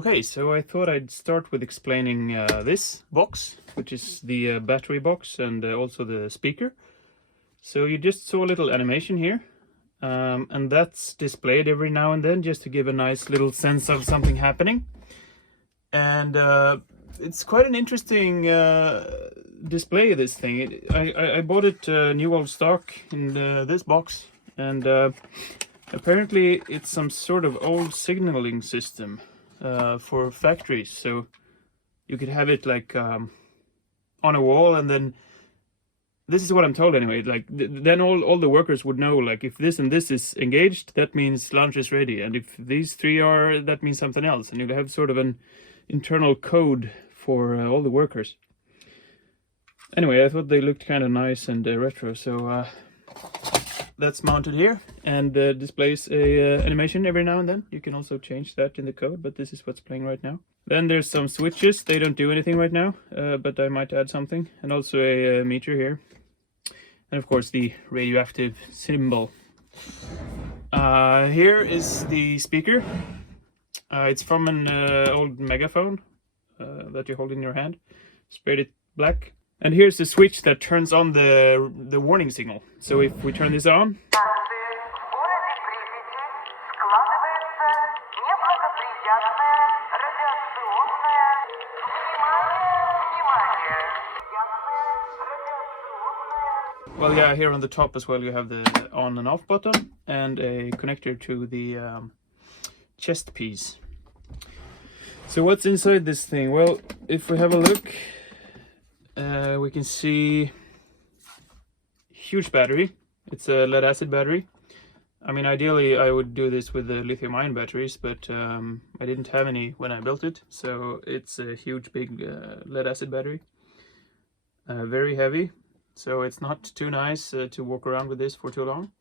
Okay, so I thought I'd start with explaining this box, which is the battery box and also the speaker. So you just saw a little animation here, and that's displayed every now and then just to give a nice little sense of something happening. And it's quite an interesting display, this thing. I bought it new old stock in this box, and apparently it's some sort of old signaling system for factories. So you could have it like on a wall, and then this is what I'm told anyway, like then all the workers would know, like if this and this is engaged, that means lunch is ready, and if these three are, that means something else, and you'd have sort of an internal code for all the workers. Anyway, I thought they looked kind of nice and retro, so that's mounted here and displays a animation every now and then. You can also change that in the code, but this is what's playing right now. Then there's some switches. They don't do anything right now, but I might add something. And also a meter here. And of course the radioactive symbol. Here is the speaker. It's from an old megaphone that you hold in your hand. Sprayed it black. And here's the switch that turns on the warning signal. So if we turn this on, well, yeah, here on the top as well you have the on and off button and a connector to the chest piece. So what's inside this thing? Well, if we have a look, we can see huge battery. It's a lead acid battery. I mean, ideally I would do this with the lithium ion batteries, but I didn't have any when I built it, so it's a huge big lead acid battery. Very heavy, so it's not too nice to walk around with this for too long.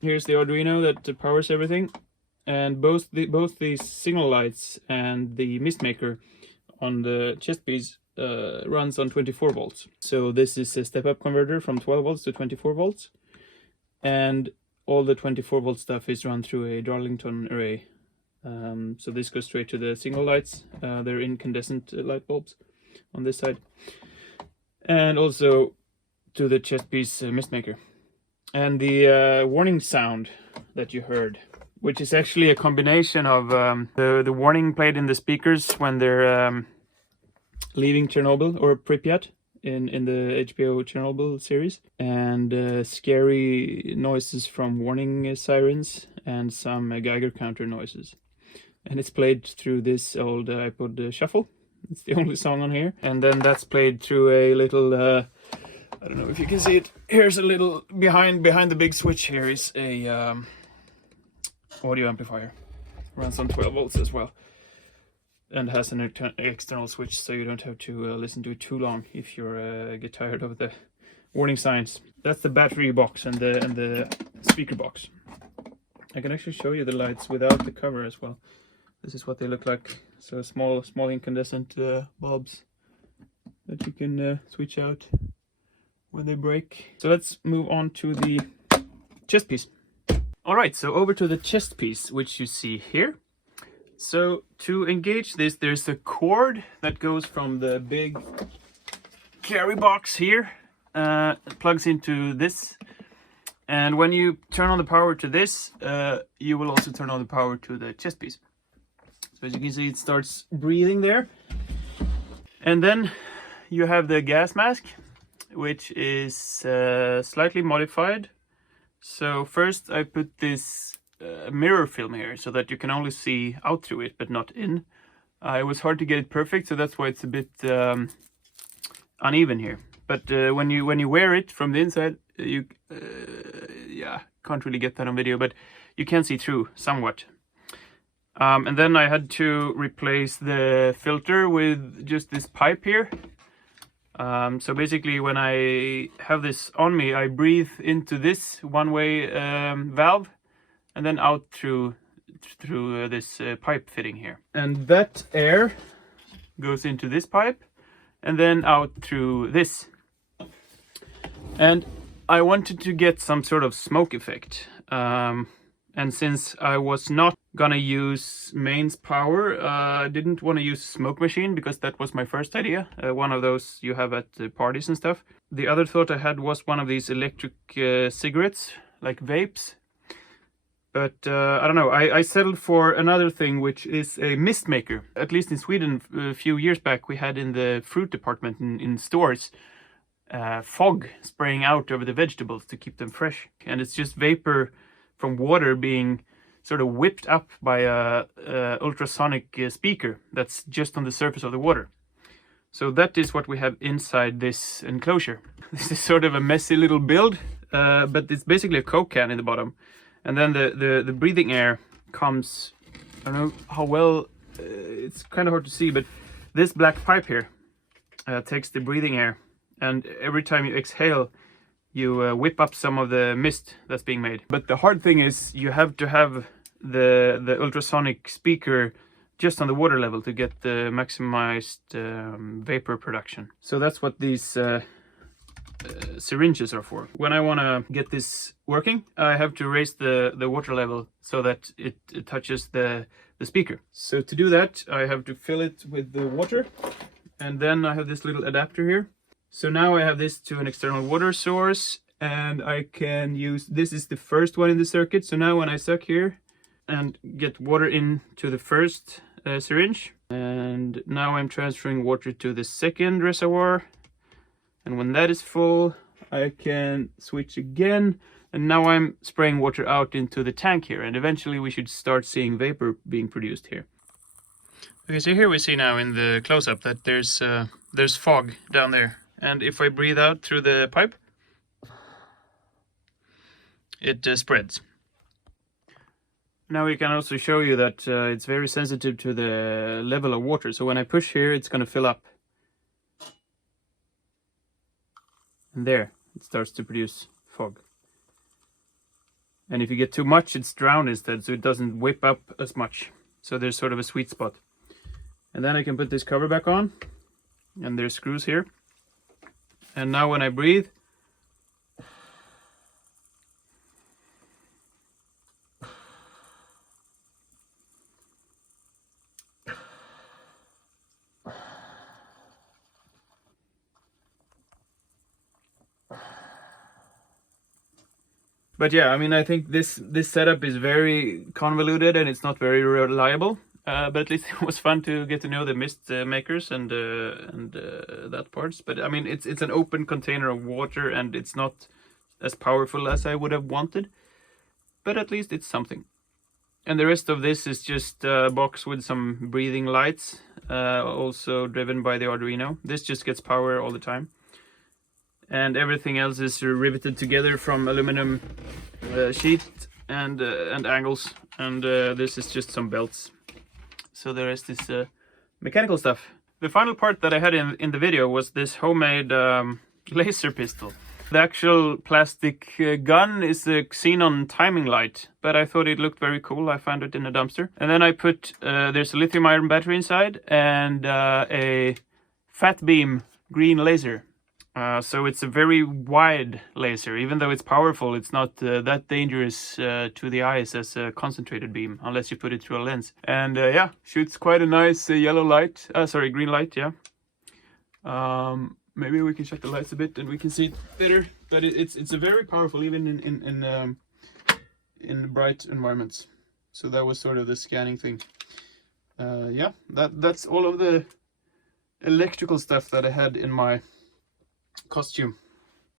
Here's the Arduino that powers everything, and both the signal lights and the Mistmaker on the chest piece runs on 24 volts. So this is a step-up converter from 12 volts to 24 volts, and all the 24 volt stuff is run through a Darlington array. So this goes straight to the signal lights. They're incandescent light bulbs on this side, and also to the chest piece Mistmaker. And the warning sound that you heard, which is actually a combination of the warning played in the speakers when they're leaving Chernobyl or Pripyat in the HBO Chernobyl series, and scary noises from warning sirens and some Geiger counter noises. And it's played through this old iPod Shuffle. It's the only song on here. And then that's played through a little, I don't know if you can see it. Here's a little, behind the big switch here is a audio amplifier. Runs on 12 volts as well, and has an external switch, so you don't have to listen to it too long if you get tired of the warning signs. That's the battery box and the speaker box. I can actually show you the lights without the cover as well. This is what they look like. So small incandescent bulbs that you can switch out when they break. So let's move on to the chest piece. All right, so over to the chest piece, which you see here. So to engage this, there's a cord that goes from the big carry box here. It plugs into this. And when you turn on the power to this, you will also turn on the power to the chest piece. So as you can see, it starts breathing there. And then you have the gas mask, which is slightly modified. So first I put this mirror film here so that you can only see out through it but not in. It was hard to get it perfect, so that's why it's a bit uneven here. But when you wear it from the inside, you yeah, can't really get that on video, but you can see through somewhat. And then I had to replace the filter with just this pipe here. So basically when I have this on me, I breathe into this one-way valve and then out through this pipe fitting here. And that air goes into this pipe and then out through this. And I wanted to get some sort of smoke effect. And since I was not gonna use mains power, I didn't want to use smoke machine because that was my first idea. One of those you have at the parties and stuff. The other thought I had was one of these electric cigarettes, like vapes. But I don't know, I settled for another thing, which is a Mistmaker. At least in Sweden, a few years back, we had in the fruit department in stores, fog spraying out over the vegetables to keep them fresh. And it's just vapor from water being sort of whipped up by a ultrasonic speaker that's just on the surface of the water. So that is what we have inside this enclosure. This is sort of a messy little build, but it's basically a Coke can in the bottom. And then the breathing air comes, I don't know how well, it's kind of hard to see, but this black pipe here takes the breathing air, and every time you exhale, you whip up some of the mist that's being made. But the hard thing is you have to have the ultrasonic speaker just on the water level to get the maximized vapor production. So that's what these syringes are for. When I want to get this working, I have to raise the water level so that it touches the speaker. So to do that, I have to fill it with the water, and then I have this little adapter here. So now I have this to an external water source, and I can use, this is the first one in the circuit. So now when I suck here and get water into the first syringe, and now I'm transferring water to the second reservoir. And when that is full, I can switch again. And now I'm spraying water out into the tank here. And eventually we should start seeing vapor being produced here. Okay, so here we see now in the close-up that there's fog down there. And if I breathe out through the pipe, it spreads. Now we can also show you that it's very sensitive to the level of water. So when I push here, it's going to fill up. And there, it starts to produce fog. And if you get too much, it's drowned instead, so it doesn't whip up as much. So there's sort of a sweet spot. And then I can put this cover back on, and there's screws here. And now when I breathe, but yeah, I mean, I think this setup is very convoluted and it's not very reliable. But at least it was fun to get to know the mist makers and that parts. But I mean, it's an open container of water, and it's not as powerful as I would have wanted. But at least it's something. And the rest of this is just a box with some breathing lights, also driven by the Arduino. This just gets power all the time. And everything else is riveted together from aluminum sheet and angles. And this is just some belts. So the rest is mechanical stuff. The final part that I had in the video was this homemade laser pistol. The actual plastic gun is a xenon timing light, but I thought it looked very cool. I found it in a dumpster. And then I put, there's a lithium ion battery inside and a fat beam green laser. So it's a very wide laser. Even though it's powerful, it's not that dangerous to the eyes as a concentrated beam, unless you put it through a lens. And yeah, shoots quite a nice yellow light. Sorry, green light, yeah. Maybe we can check the lights a bit and we can see it better. But it's a very powerful, even in bright environments. So that was sort of the scanning thing. Yeah, that's all of the electrical stuff that I had in my costume.